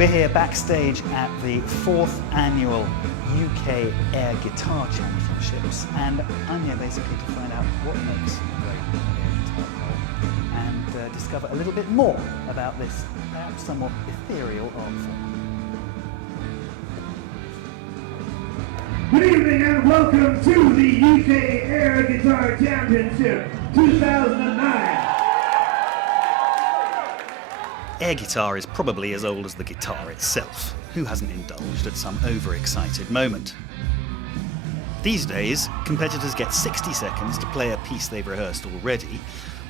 We're here backstage at the 4th annual UK Air Guitar Championships, and I'm here basically to find out what makes a great air guitar player and discover a little bit more about this perhaps somewhat ethereal art form. Good evening and welcome to the UK Air Guitar Championship 2009. Air guitar is probably as old as the guitar itself. Who hasn't indulged at some overexcited moment? These days, competitors get 60 seconds to play a piece they've rehearsed already.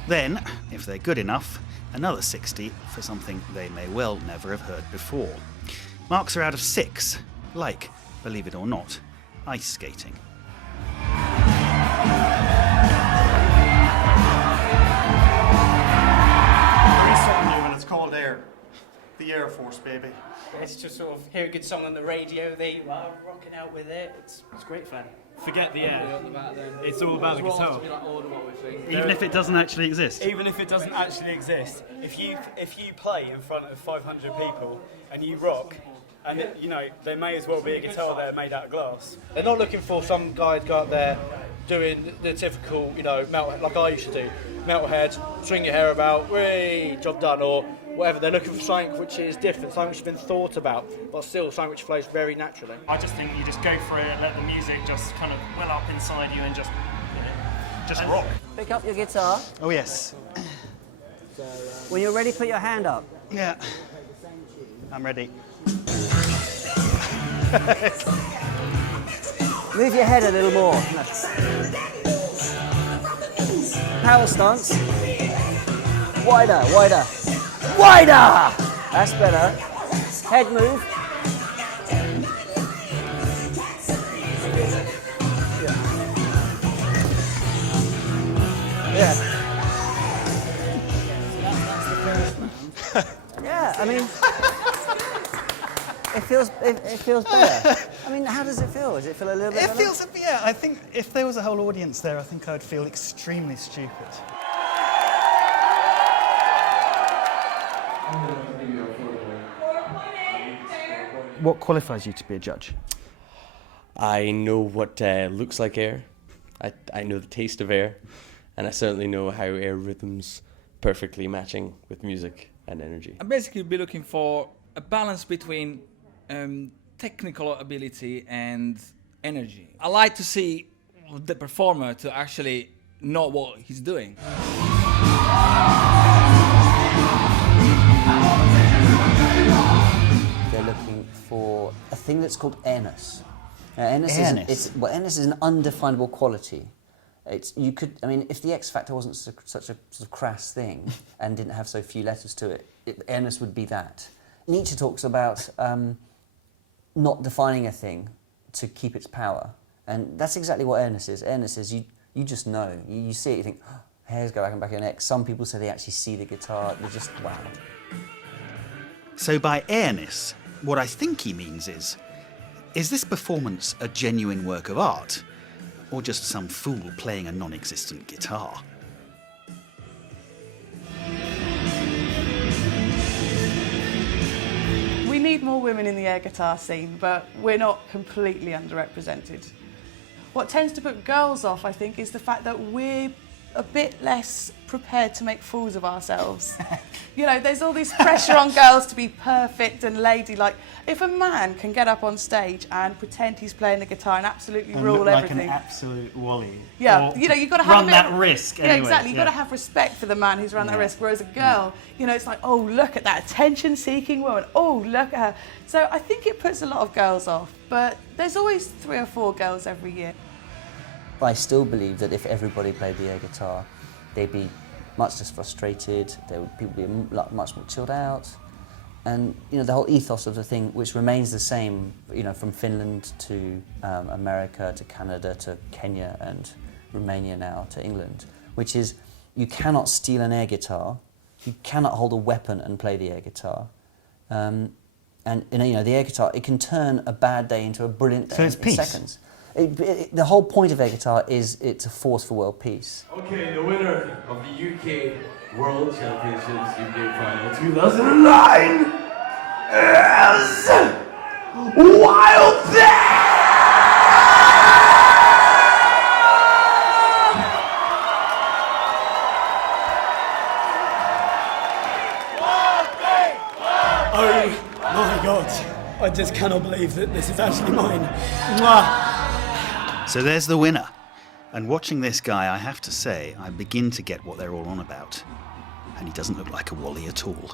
Then, if they're good enough, another 60 for something they may well never have heard before. Marks are out of 6, like, believe it or not, ice skating. Called Air. The Air Force, baby. It's just sort of hear a good song on the radio, they are rocking out with it. It's great fun. Forget the air. It's all about the guitar. Even if it doesn't actually exist? Even if it doesn't actually exist. If you play in front of 500 people and you rock, and you know, there may as well be a guitar there made out of glass. They're not looking for some guy to go up there doing the typical, you know, melt, like I used to do. Metalhead, swing your hair about, whee, job done, or whatever. They're looking for something which is different, something which has been thought about, but still something which flows very naturally. I just think you just go for it, let the music just kind of well up inside you and just, you know, just rock. Pick up your guitar. Oh yes. When you're ready, put your hand up. Yeah. I'm ready. Move your head a little more. No. Power stance. Wider, wider. Wider! That's better. Head move. Yeah. Yeah, I mean, it feels better. I mean, how does it feel? Does it feel a little bit better? It feels, yeah, I think if there was a whole audience there, I think I'd feel extremely stupid. What qualifies you to be a judge? I know what looks like air. I know the taste of air, and I certainly know how air rhythms perfectly matching with music and energy. I basically be looking for a balance between technical ability and energy. I like to see the performer to actually know what he's doing. They're looking for a thing that's called airness. Now, airness is an undefinable quality. You could, I mean, if the X Factor wasn't such a sort of crass thing and didn't have so few letters to it, airness would be that. Nietzsche talks about not defining a thing to keep its power, and that's exactly what airness is. Airness is you just know. You see it, you think, oh, hairs go back and back in your neck. Some people say they actually see the guitar. They're just, wow. So by airness, what I think he means is this performance a genuine work of art, or just some fool playing a non-existent guitar? We need more women in the air guitar scene, but we're not completely underrepresented. What tends to put girls off, I think, is the fact that we're a bit less prepared to make fools of ourselves. You know, there's all this pressure on girls to be perfect and ladylike. If a man can get up on stage and pretend he's playing the guitar and absolutely and rule look like everything, an absolute wally. yeah, you know, you've got to have run a bit that of, risk. Yeah, Anyway. exactly. You've got to have respect for the man who's run that risk. Whereas a girl, you know, it's like, oh, look at that attention-seeking woman. Oh, look at her. So I think it puts a lot of girls off. But there's always 3 or 4 girls every year. I still believe that if everybody played the air guitar, they'd be much less frustrated. People would be much more chilled out. And you know, the whole ethos of the thing, which remains the same, you know, from Finland to America to Canada to Kenya and Romania now to England, which is you cannot steal an air guitar, you cannot hold a weapon and play the air guitar. And you know, the air guitar, it can turn a bad day into a brilliant day in seconds. The whole point of air guitar is it's a force for world peace. Okay, the winner of the UK World Championships UK Final 2009, is Wild Thing! Oh my God. I just cannot believe that this is actually mine. Mwah. So there's the winner. And watching this guy, I have to say, I begin to get what they're all on about. And he doesn't look like a Wally at all.